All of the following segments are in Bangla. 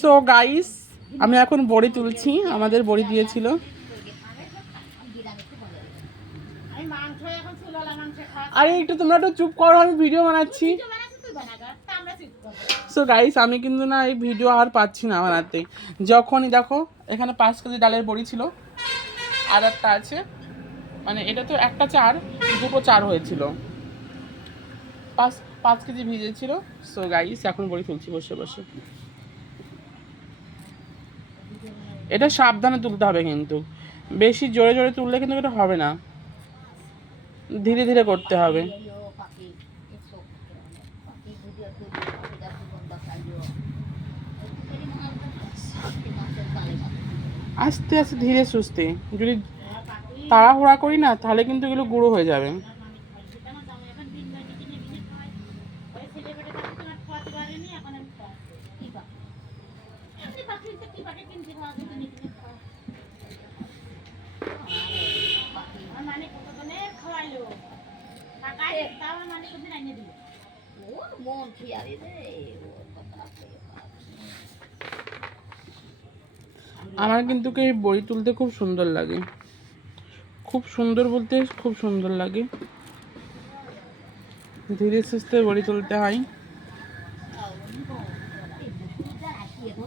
সো গাইস আমি এখন বড়ি তুলছি। আমাদের বড়ি দিয়েছিল। আরে একটু তোমরা একটু চুপ করো আমি ভিডিও বানাচ্ছি। সো গাইস আমি কিন্তু না এই ভিডিও আর পাচ্ছি না বানাতে। যখনই দেখো এখানে পাঁচ কেজি ডালের বড়ি ছিল। আর একটা আছে। মানে এটা তো একটা চার দুটো চার হয়েছিল। পাঁচ পাঁচ কেজি ভিজেছিল। সো গাইস এখন বড়ি তুলছি বসে বসে। এটা সাবধানে তুলতে হবে কিন্তু। বেশি জোরে জোরে তুললে কিন্তু এটা হবে না। ধীরে ধীরে করতে হবে। আস্তে আস্তে ধীরে সুস্থে। যদি তাড়াহুড়া করি না, তাহলে কিন্তু এগুলো গুঁড়ো হয়ে যাবে। মন খিয়ারি রে ওর কথা আমার কিন্তু এই বই তুলতে খুব সুন্দর লাগে। খুব সুন্দর বলতে খুব সুন্দর লাগে। ধীরে সুস্থে বড়ি তুলতে হয়।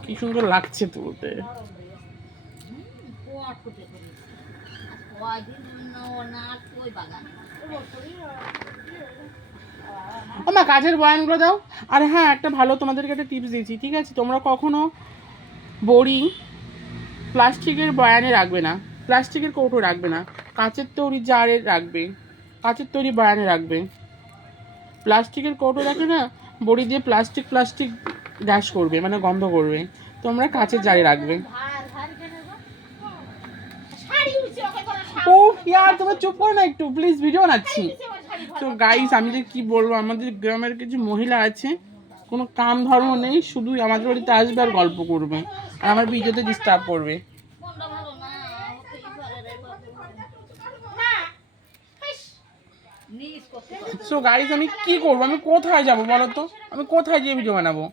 কি সুন্দর লাগছে তুলতে। আমার কাজের বয়ানগুলো দাও। আর হ্যাঁ একটা ভালো তোমাদেরকে একটা টিপস দিয়েছি, ঠিক আছে? তোমরা কখনো বড়ি প্লাস্টিকের বয়ানে রাখবে না। প্লাস্টিকের কৌটো রাখবে না। কাঁচের তৈরি জারে রাখবে। কাঁচের তৈরি বয়ানে রাখবে। প্লাস্টিকের কৌটো রাখে না? বড়ি দিয়ে প্লাস্টিক প্লাস্টিক গ্যাস করবে মানে গন্ধ করবে। তোমরা কাঁচের জারে রাখবে। ও ইয়ার, তোমরা চুপ করো না একটু প্লিজ ভিডিও বানাচ্ছি। তো গাইস আমি যে কি বলব, আমাদের গ্রামের কিছু মহিলা আছে, কোনো কাম ধর্ম নেই শুধু আমাদের বাড়িতে আসবে আর গল্প করবে, আর আমার ভিডিওতে ডিস্টার্ব করবে। সো গাইস আমি কি করব? আমি কোথায় যাব বলো তো? আমি কোথায় গিয়ে ভিডিও বানাবো?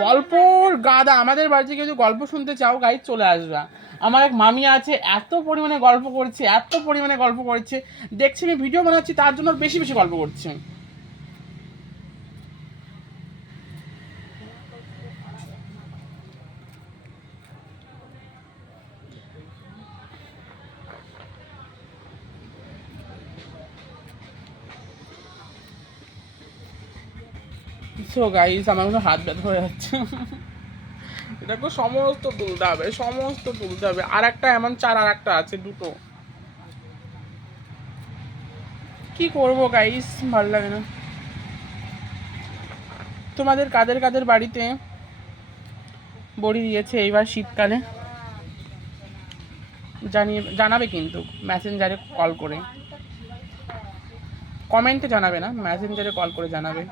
গল্পর গাদা আমাদের বাড়িতে কেউ গল্প শুনতে চাও গাইজ চলে আসবা। আমার এক মামি আছে এত পরিমাণে গল্প করছে এত পরিমাণে গল্প করছে। দেখছি আমি ভিডিও বানাচ্ছি তার জন্য বেশি বেশি গল্প করছে। সো গাইস আমার মনে হাত ব্যথা হয়ে যাচ্ছে। দেখো, সমস্ত তুলতে হবে, সমস্ত তুলতে হবে। আর একটা এমন চার আর একটা আছে, দুটো। কি করব গাইস ভালো লাগে না। তোমাদের কাদের কাদের বাড়িতে বড়ি দিয়েছে এইবার শীতকালে? জানিয়ে, জানাবে কিন্তু মেসেঞ্জারে কল করে। কমেন্টে জানাবে না মেসেঞ্জারে কল করে জানাবে।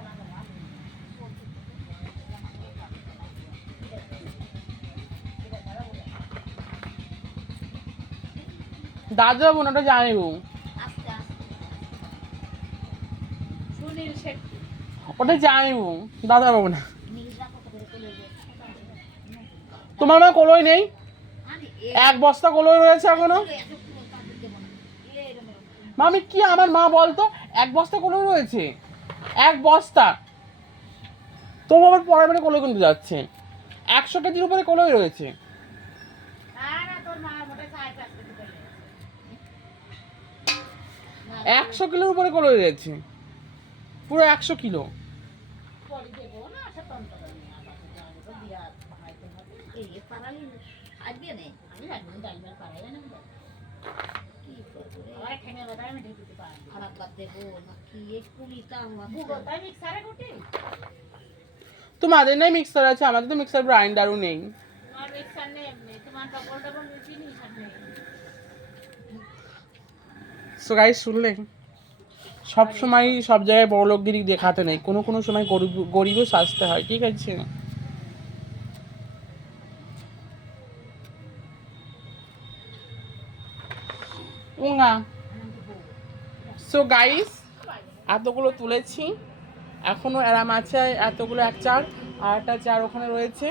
দাদু বাবু না ওটা জানাব শেট্টি ওটা জানাব দাদা বাবু না তোমার মা কলই নেই এক বস্তা কলই রয়েছে এখনও পুরো। মামি কি আমার মা বলতো এক বস্তা কলই রয়েছে এক বস্তা তবু আবার পরে মানে কলই কিনতে যাচ্ছে একশো কেজির উপরে কলই রয়েছে নাকি এই কুড়িটা হওয়া ভূগোল তাই মিক্সারে কুটি তোমাদের নেই মিক্সার আছে আমাদের তো মিক্সার গ্রাইন্ডারও নেই। তোমার মিক্সার নেই তোমার ডবল ডবল জিনিস আছে সো গাইস শুনলে সব সময় সব জায়গায় বড় লোকগিরি দেখাতে নেই। কোনো কোনো সময় গরিব, গরিবও সাজতে হয়, ঠিক আছে? সো গাইস এতগুলো তুলেছি। এখনও এরাম আছে, এতগুলো এক চার আর একটা চার ওখানে রয়েছে।